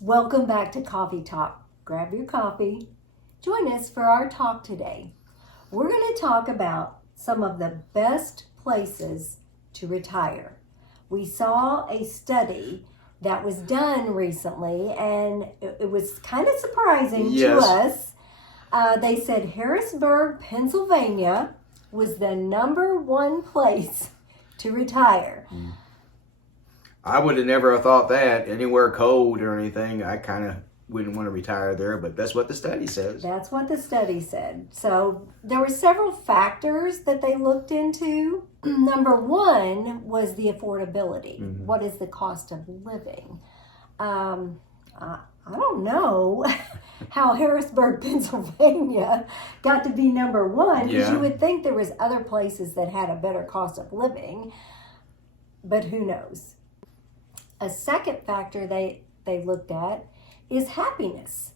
Welcome back to Coffee Talk. Grab your coffee. Join us for our talk today. We're going to talk about some of the best places to retire. We saw a study that was done recently, and it was kind of surprising to us. They said Harrisburg, Pennsylvania was the number one place to retire. I would have never thought that. Anywhere cold or anything, I kind of wouldn't want to retire there, but that's what the study says. That's what the study said. So there were several factors that they looked into. Number one was the affordability. Mm-hmm. What is the cost of living? I don't know how Harrisburg, Pennsylvania got to be number one, because you would think there was other places that had a better cost of living, but who knows? A second factor they looked at is happiness.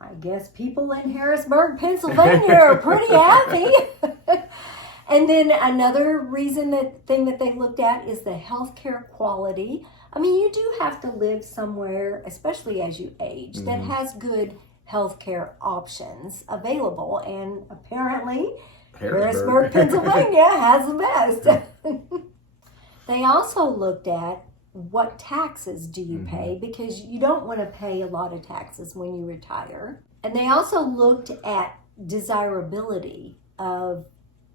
I guess people in Harrisburg, Pennsylvania are pretty happy. And then another thing that they looked at is the healthcare quality. I mean, you do have to live somewhere, especially as you age, that has good healthcare options available. And apparently, Harrisburg, Pennsylvania has the best. They also looked at what taxes do you pay, because you don't want to pay a lot of taxes when you retire. And they also looked at desirability of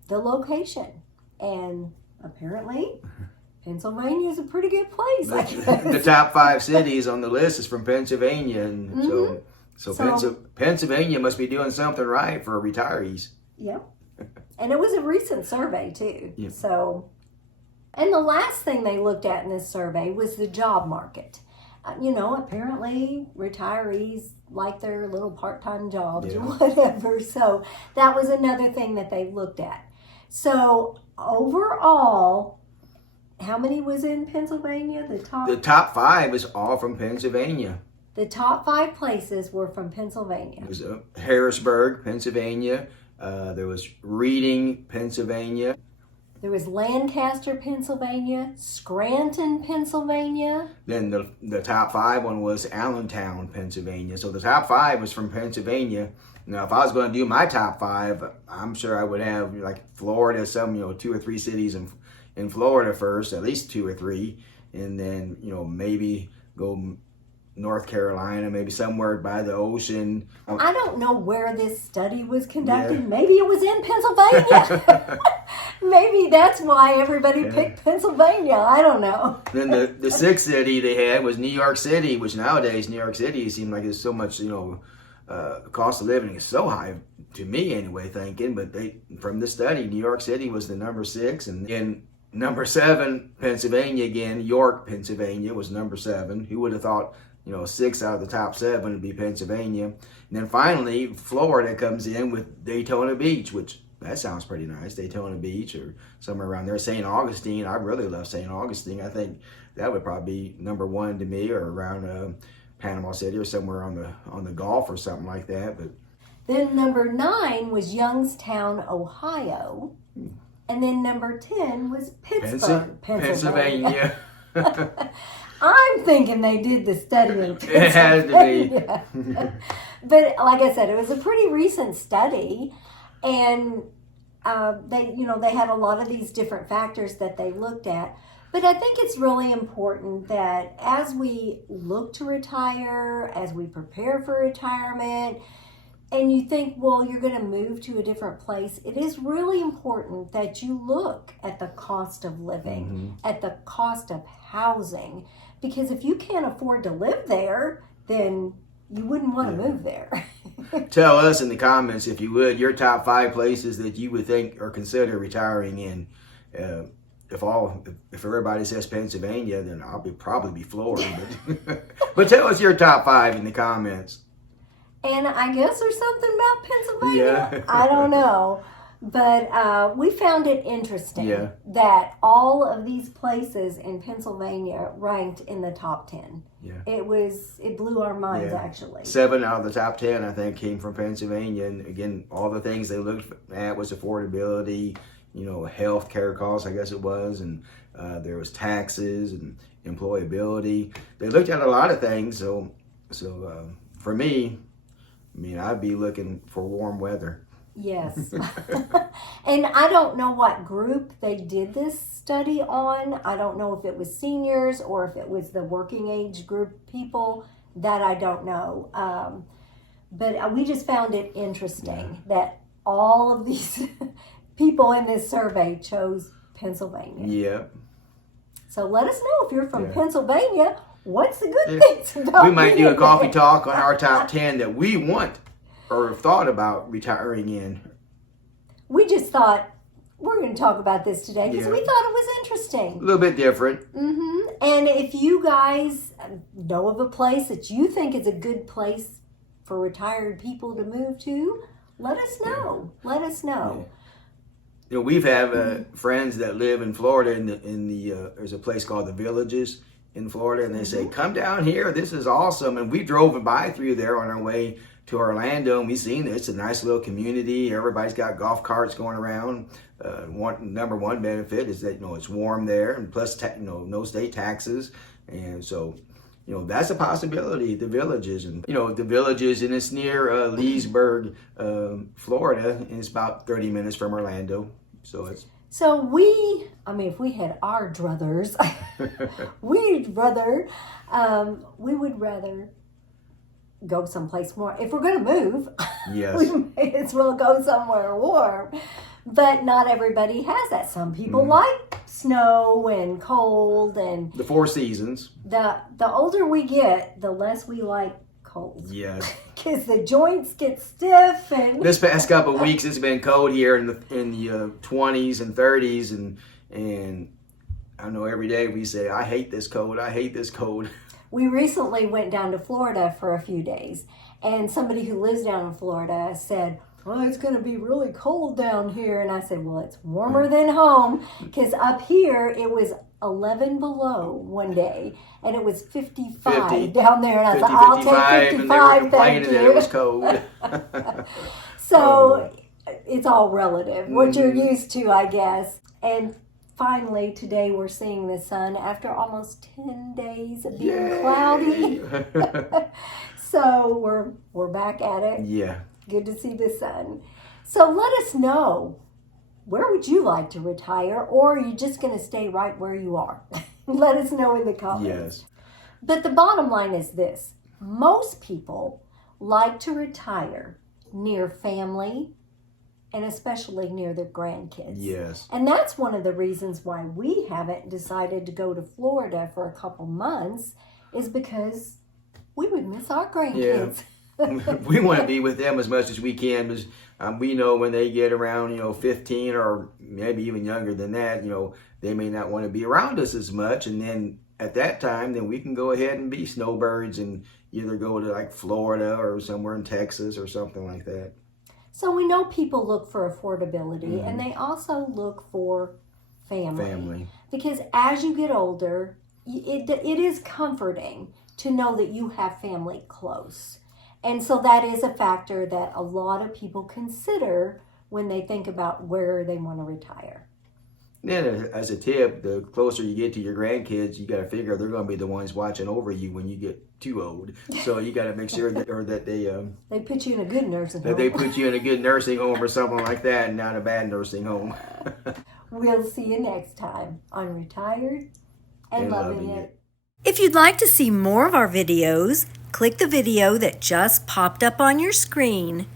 the location. And apparently, Pennsylvania is a pretty good place. The top 5 cities on the list is from Pennsylvania, and so Pennsylvania must be doing something right for retirees. Yep. And it was a recent survey too. Yep. And the last thing they looked at in this survey was the job market. Apparently retirees like their little part-time jobs or whatever. So that was another thing that they looked at. So overall, how many was in Pennsylvania? The top 5 is all from Pennsylvania. The top 5 places were from Pennsylvania. It was Harrisburg, Pennsylvania. There was Reading, Pennsylvania. There was Lancaster, Pennsylvania, Scranton, Pennsylvania. Then the top 5 one was Allentown, Pennsylvania. So the top 5 was from Pennsylvania. Now, if I was going to do my top 5, I'm sure I would have like Florida, 2 or 3 cities in Florida first, at least 2 or 3, and then maybe go North Carolina, maybe somewhere by the ocean. I don't know where this study was conducted. Yeah. Maybe it was in Pennsylvania. Maybe that's why everybody picked Pennsylvania. I don't know. Then the 6th city they had was New York City, which nowadays New York City seems like it's so much, cost of living is so high to me anyway, thinking. But from the study, New York City was the number 6, and in number 7, Pennsylvania again, York, Pennsylvania was number 7. Who would have thought 6 out of the top 7 would be Pennsylvania. And then finally, Florida comes in with Daytona Beach, which that sounds pretty nice. Daytona Beach or somewhere around there. St. Augustine, I really love St. Augustine. I think that would probably be number 1 to me, or around Panama City or somewhere on the Gulf or something like that. But then number 9 was Youngstown, Ohio. And then number 10 was Pittsburgh, Pennsylvania. I'm thinking they did the study in Pennsylvania. It has to be. But like I said, it was a pretty recent study, and they had a lot of these different factors that they looked at. But I think it's really important that as we look to retire, as we prepare for retirement, and you think, well, you're going to move to a different place, it is really important that you look at the cost of living, at the cost of housing, because if you can't afford to live there, then you wouldn't want to move there. Tell us in the comments, if you would, your top 5 places that you would think or consider retiring in. If everybody says Pennsylvania, then I'll probably be Florida. But tell us your top 5 in the comments. And I guess there's something about Pennsylvania. I don't know. But we found it interesting that all of these places in Pennsylvania ranked in the top 10. Yeah. It blew our minds, actually. 7 out of the top 10, I think, came from Pennsylvania. And again, all the things they looked at was affordability, health care costs, I guess it was, and there was taxes and employability. They looked at a lot of things, so So for me, I mean, I'd be looking for warm weather. Yes. And I don't know what group they did this study on. I don't know if it was seniors or if it was the working age group people. That I don't know. But we just found it interesting that all of these people in this survey chose Pennsylvania. Yep. So let us know if you're from Pennsylvania. What's the good things about We might do a coffee there? talk on our top 10 that we want or have thought about retiring in. We just thought we're going to talk about this today because we thought it was interesting. A little bit different. Mm-hmm. And if you guys know of a place that you think is a good place for retired people to move to, let us know. Let us know. You know, we've have friends that live in Florida. In the there's a place called the Villages in Florida, and they say, "Come down here. This is awesome." And we drove by through there on our way to Orlando, and we seen it. It's a nice little community. Everybody's got golf carts going around. Number one benefit is that it's warm there, and plus no state taxes, and so that's a possibility. The Villages, and the Villages, and it's near Leesburg, Florida, and it's about 30 minutes from Orlando. So it's. So if we had our druthers, we would rather go someplace more. If we're going to move, Yes. we may as well go somewhere warm. But not everybody has that. Some people like snow and cold and The Four Seasons. the older we get, the less we like cold. Yes. Because the joints get stiff and This past couple of weeks, it's been cold here in the 20s and 30s, and I know every day we say, "I hate this cold. I hate this cold." we recently went down to Florida for a few days, and somebody who lives down in Florida said, "Oh, it's going to be really cold down here." And I said, "Well, it's warmer than home," because up here it was 11 below one day, and it was 55 50. down there. And I 50, thought, "I'll 55, take and they were 55, complaining thank that you." it was cold. So it's all relative, what you're used to, I guess. And finally, today we're seeing the sun after almost 10 days of being Yay! cloudy. So we're back at it. Yeah. Good to see the sun. So let us know, where would you like to retire, or are you just going to stay right where you are? Let us know in the comments. Yes. But the bottom line is this: most people like to retire near family and especially near their grandkids. Yes. And that's one of the reasons why we haven't decided to go to Florida for a couple months, is because we would miss our grandkids. We want to be with them as much as we can, because we know when they get around 15 or maybe even younger than that, they may not want to be around us as much, and then at that time then we can go ahead and be snowbirds and either go to like Florida or somewhere in Texas or something like that. So we know people look for affordability, and they also look for family. Because as you get older, it is comforting to know that you have family close. And so that is a factor that a lot of people consider when they think about where they want to retire. Then as a tip, the closer you get to your grandkids, you got to figure they're going to be the ones watching over you when you get too old. So you got to make sure that they put you in a good nursing home. That they put you in a good nursing home or something like that, and not a bad nursing home. We'll see you next time on Retired and Loving It. If you'd like to see more of our videos, click the video that just popped up on your screen.